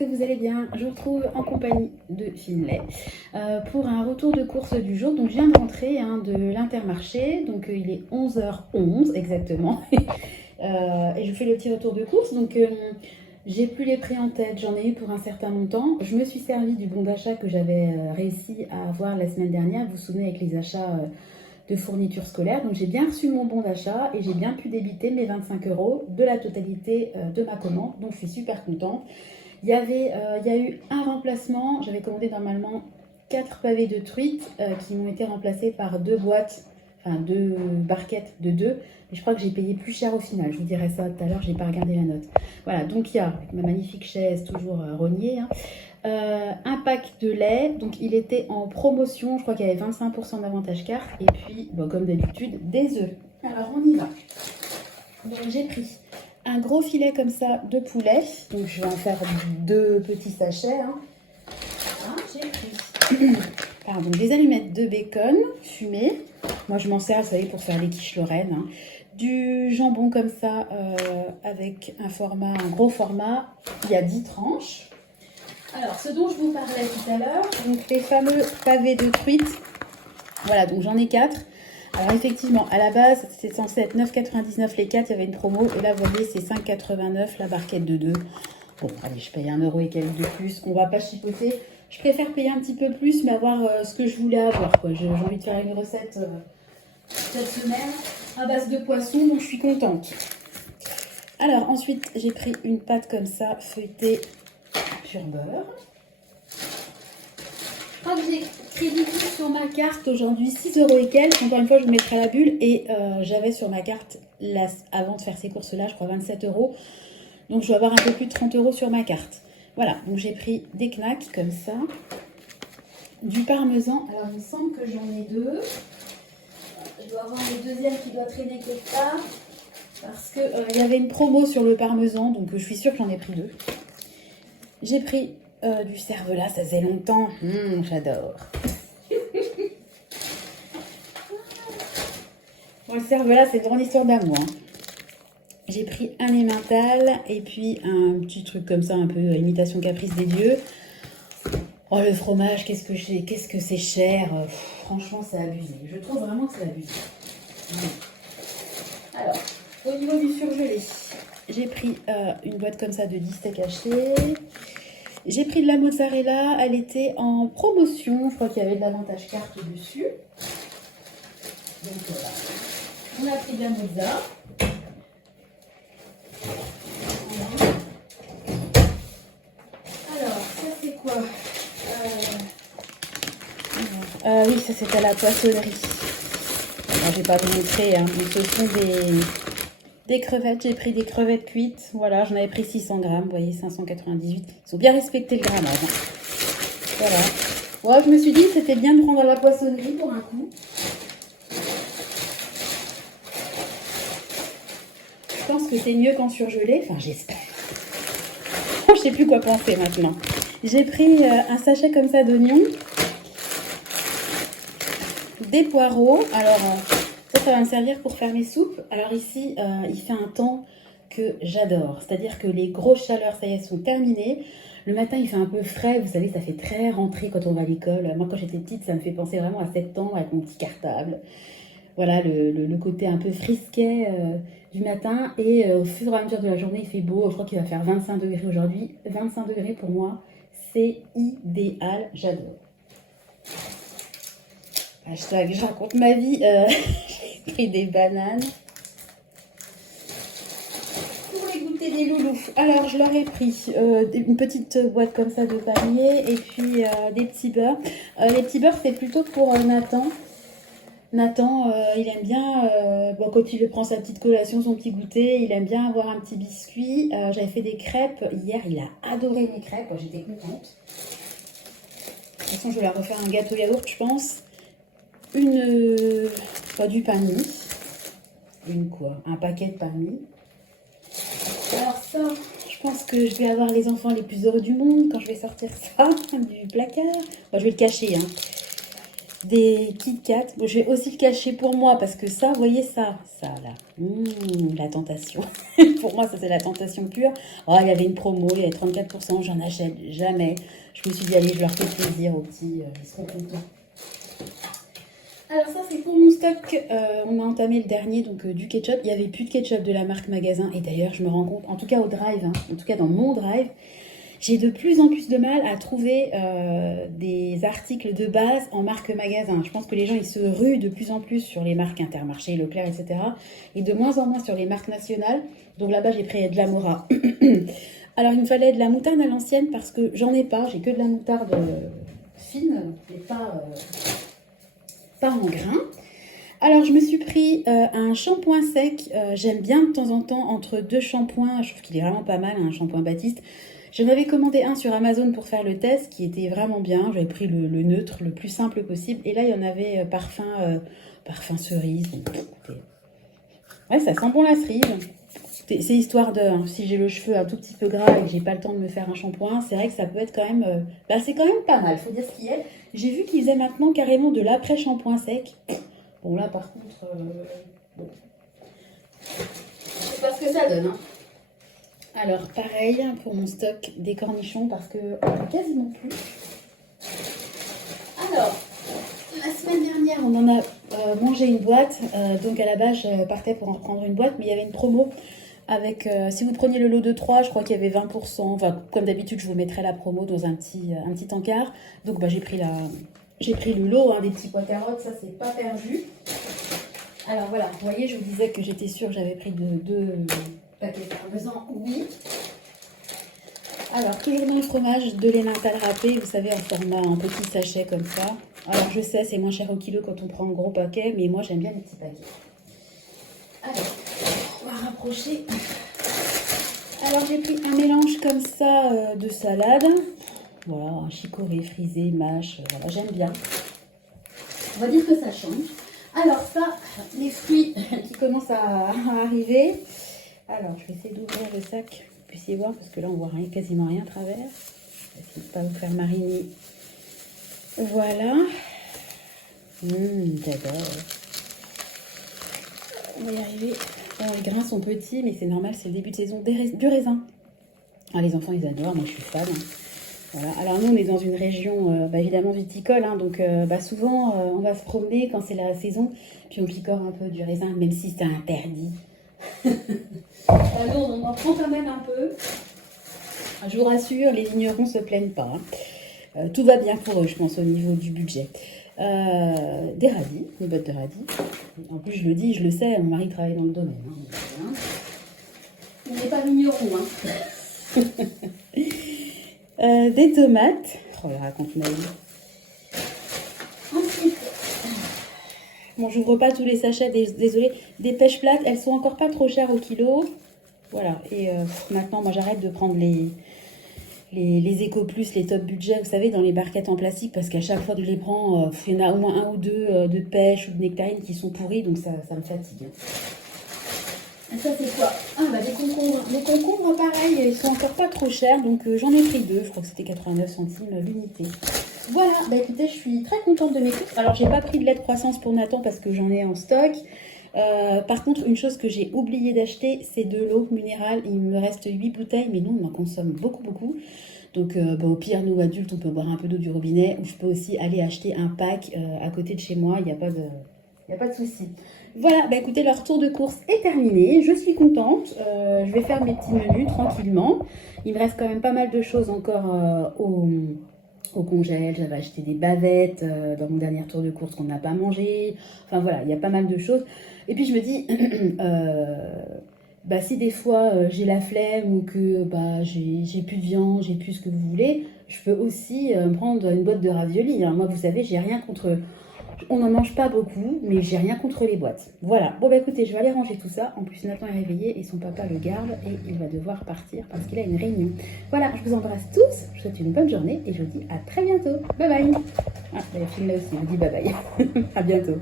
que vous allez bien. Je vous retrouve en compagnie de Finlay pour un retour de course du jour. Donc je viens de rentrer de l'Intermarché, donc il est 11h11 exactement. Et je fais le petit retour de course. Donc j'ai plus les prix en tête, j'en ai eu pour un certain montant. Je me suis servi du bon d'achat que j'avais réussi à avoir la semaine dernière. Vous vous souvenez avec les achats de fournitures scolaires. Donc j'ai bien reçu mon bon d'achat et j'ai bien pu débiter mes 25 € de la totalité de ma commande. Donc je suis super contente. Il y a eu un remplacement. J'avais commandé normalement 4 pavés de truite qui m'ont été remplacés par 2 boîtes, enfin 2 barquettes de 2. Et je crois que j'ai payé plus cher au final. Je vous dirai ça tout à l'heure, j'ai pas regardé la note. Voilà, donc il y a, avec ma magnifique chaise toujours rognée, un pack de lait. Donc il était en promotion, je crois qu'il y avait 25% d'avantage carte. Et puis, bon, comme d'habitude, des œufs. Alors on y va. Donc j'ai pris un gros filet comme ça de poulet. Donc je vais en faire 2 petits sachets. J'ai pris pardon, des allumettes de bacon fumées. Moi je m'en sers, vous savez, pour faire les quiches lorraines. Du jambon comme ça avec un gros format. Il y a 10 tranches. Alors ce dont je vous parlais tout à l'heure, donc les fameux pavés de truite. Voilà, donc j'en ai 4. Alors effectivement, à la base, c'est censé être 9,99 les 4, il y avait une promo. Et là, vous voyez, c'est 5,89 la barquette de 2. Bon, allez, je paye 1 € et quelques de plus. On va pas chipoter. Je préfère payer un petit peu plus, mais avoir ce que je voulais avoir, quoi. J'ai envie de faire une recette cette semaine à base de poisson, donc je suis contente. Alors ensuite, j'ai pris une pâte comme ça, feuilletée pur beurre. Je crois que j'ai crédité sur ma carte aujourd'hui 6 € et quelques. Encore une fois, je vous mettrai la bulle. Et j'avais sur ma carte, avant de faire ces courses-là, je crois 27 €. Donc je dois avoir un peu plus de 30 € sur ma carte. Voilà, donc j'ai pris des knacks comme ça. Du parmesan. Alors il me semble que j'en ai 2. Je dois avoir le deuxième qui doit traîner quelque part. Parce qu'il y avait une promo sur le parmesan. Donc je suis sûre que j'en ai pris 2. J'ai pris du cervelas, ça faisait longtemps. J'adore. Bon, le cervelas, c'est une grande histoire d'amour. J'ai pris un emmental et puis un petit truc comme ça, un peu imitation caprice des dieux. Oh, le fromage, qu'est-ce que c'est cher. Franchement, c'est abusé. Je trouve vraiment que c'est abusé. Alors, au niveau du surgelé, j'ai pris une boîte comme ça de 10 steaks hachés. J'ai pris de la mozzarella, elle était en promotion. Je crois qu'il y avait de l'avantage carte dessus. Donc voilà. On a pris de la mozzarella. Alors, ça c'est quoi? Oui, ça c'est à la poissonnerie. Je vais pas vous montrer, mais ce sont des crevettes. J'ai pris des crevettes cuites. Voilà, j'en avais pris 600 grammes. Vous voyez, 598. Ils ont bien respecté le grammage. Voilà. Bon, je me suis dit que c'était bien de prendre à la poissonnerie pour un coup. Je pense que c'est mieux qu'en surgelé. Enfin, j'espère. Je sais plus quoi penser maintenant. J'ai pris un sachet comme ça d'oignons. Des poireaux. Alors, ça va me servir pour faire mes soupes. Alors ici, il fait un temps que j'adore. C'est-à-dire que les grosses chaleurs, ça y est, sont terminées. Le matin, il fait un peu frais. Vous savez, ça fait très rentrée quand on va à l'école. Moi, quand j'étais petite, ça me fait penser vraiment à septembre avec mon petit cartable. Voilà, le côté un peu frisquet du matin. Et au fur et à mesure de la journée, il fait beau. Je crois qu'il va faire 25 degrés aujourd'hui. 25 degrés pour moi, c'est idéal. J'adore. Hashtag, je raconte ma vie. J'ai pris des bananes. Pour les goûter des loulous. Alors, je leur ai pris une petite boîte comme ça de palmier et puis des petits beurres. Les petits beurres, c'est plutôt pour Nathan. Nathan, il aime bien, quand il prend sa petite collation, son petit goûter, il aime bien avoir un petit biscuit. J'avais fait des crêpes hier, il a adoré mes crêpes. J'étais contente. De toute façon, je vais leur refaire un gâteau yaourt, je pense. Du pain de mie. Un paquet de pain de mie. Alors ça, je pense que je vais avoir les enfants les plus heureux du monde quand je vais sortir ça du placard. Bon, je vais le cacher. des Kit Kat. Bon, je vais aussi le cacher pour moi parce que ça, vous voyez ça, là, la tentation. Pour moi, ça c'est la tentation pure. Oh, il y avait une promo, il y avait 34%, j'en achète jamais. Je me suis dit, allez, je leur fais plaisir aux petits, ils seront contents. Alors ça c'est pour mon stock, on a entamé le dernier donc du ketchup, il n'y avait plus de ketchup de la marque magasin et d'ailleurs je me rends compte, en tout cas au drive, hein, en tout cas dans mon drive, j'ai de plus en plus de mal à trouver des articles de base en marque magasin. Je pense que les gens ils se ruent de plus en plus sur les marques Intermarché, Leclerc, etc. Et de moins en moins sur les marques nationales. Donc là-bas j'ai pris de la Mora. Alors il me fallait de la moutarde à l'ancienne parce que j'en ai pas, j'ai que de la moutarde fine et pas en grains. Alors je me suis pris un shampoing sec, j'aime bien de temps en temps entre deux shampoings, je trouve qu'il est vraiment pas mal, un shampoing Baptiste. J'en avais commandé un sur Amazon pour faire le test qui était vraiment bien, j'avais pris le neutre, le plus simple possible, et là il y en avait parfum cerise. Ouais, ça sent bon la cerise. C'est histoire de, hein, si j'ai le cheveu un tout petit peu gras et que j'ai pas le temps de me faire un shampoing, c'est vrai que ça peut être quand même, c'est quand même pas mal, faut dire ce qu'il y a. J'ai vu qu'ils faisaient maintenant carrément de l'après-shampoing sec. Bon là par contre, bon. Je sais pas ce que ça donne. Hein. Alors pareil pour mon stock des cornichons parce que quasiment plus. Alors la semaine dernière on en a mangé une boîte, donc à la base je partais pour en reprendre une boîte, mais il y avait une promo avec, si vous preniez le lot de 3, je crois qu'il y avait 20%, enfin comme d'habitude je vous mettrai la promo dans un petit encart, donc j'ai pris le lot hein, des petits pois carottes, ça c'est pas perdu. Alors voilà, vous voyez, je vous disais que j'étais sûre que j'avais pris deux paquets parmesan, oui. Alors, toujours dans le fromage, de l'emmental râpé, vous savez, en format en petit sachet comme ça. Alors, je sais, c'est moins cher au kilo quand on prend un gros paquet, mais moi, j'aime bien les petits paquets. Alors, on va rapprocher. Alors, j'ai pris un mélange comme ça de salade. Voilà, un chicorée, frisé, mâche, voilà, j'aime bien. On va dire que ça change. Alors ça, les fruits qui commencent à arriver. Alors, je vais essayer d'ouvrir le sac, que vous puissiez voir, parce que là, on voit quasiment rien à travers. Je vais essayer de ne pas vous faire mariner. Voilà. J'adore. On va y arriver. Alors, les grains sont petits, mais c'est normal, c'est le début de saison du raisin. Ah, les enfants, ils adorent, moi je suis fan. Voilà. Alors nous, on est dans une région évidemment viticole, hein, donc souvent on va se promener quand c'est la saison, puis on picore un peu du raisin, même si c'est interdit. Nous, on en prend quand même un peu. Je vous rassure, les vignerons ne se plaignent pas. Hein. Tout va bien pour eux, je pense, au niveau du budget. Des radis, des bottes de radis. En plus, je le dis, je le sais, mon mari travaille dans le domaine. Hein. On n'est pas vigneron. Hein. Des tomates. Oh, elle raconte ma vie. Ensuite, bon, j'ouvre pas tous les sachets, désolé. Des pêches plates, elles sont encore pas trop chères au kilo. Voilà, et maintenant, moi j'arrête de prendre les Eco Plus, les top budget, vous savez, dans les barquettes en plastique, parce qu'à chaque fois que je les prends, il y en a au moins un ou deux de pêche ou de nectarines qui sont pourris, donc ça me fatigue. Et ça c'est quoi? Des concombres. Les concombres, pareil, ils sont encore pas trop chers, donc j'en ai pris deux, je crois que c'était 89 centimes l'unité. Voilà, écoutez, je suis très contente de mes courses. Alors j'ai pas pris de lait de croissance pour Nathan parce que j'en ai en stock. Par contre, une chose que j'ai oublié d'acheter, c'est de l'eau minérale. Il me reste 8 bouteilles, mais nous on en consomme beaucoup. Donc au pire, nous adultes, on peut boire un peu d'eau du robinet, ou je peux aussi aller acheter un pack à côté de chez moi, il n'y a pas de souci. Voilà, écoutez, le retour de course est terminé. Je suis contente. Je vais faire mes petits menus tranquillement. Il me reste quand même pas mal de choses encore au congèle. J'avais acheté des bavettes dans mon dernier tour de course qu'on n'a pas mangé. Enfin voilà, il y a pas mal de choses. Et puis je me dis, si des fois j'ai la flemme ou que j'ai plus de viande, j'ai plus ce que vous voulez, je peux aussi prendre une boîte de raviolis. Alors moi, vous savez, j'ai rien contre... On n'en mange pas beaucoup, mais j'ai rien contre les boîtes. Voilà. Bon, écoutez, je vais aller ranger tout ça. En plus, Nathan est réveillé et son papa le garde et il va devoir partir parce qu'il a une réunion. Voilà, je vous embrasse tous. Je vous souhaite une bonne journée et je vous dis à très bientôt. Bye bye. Ah, la film là aussi, je vous dis bye bye. À bientôt.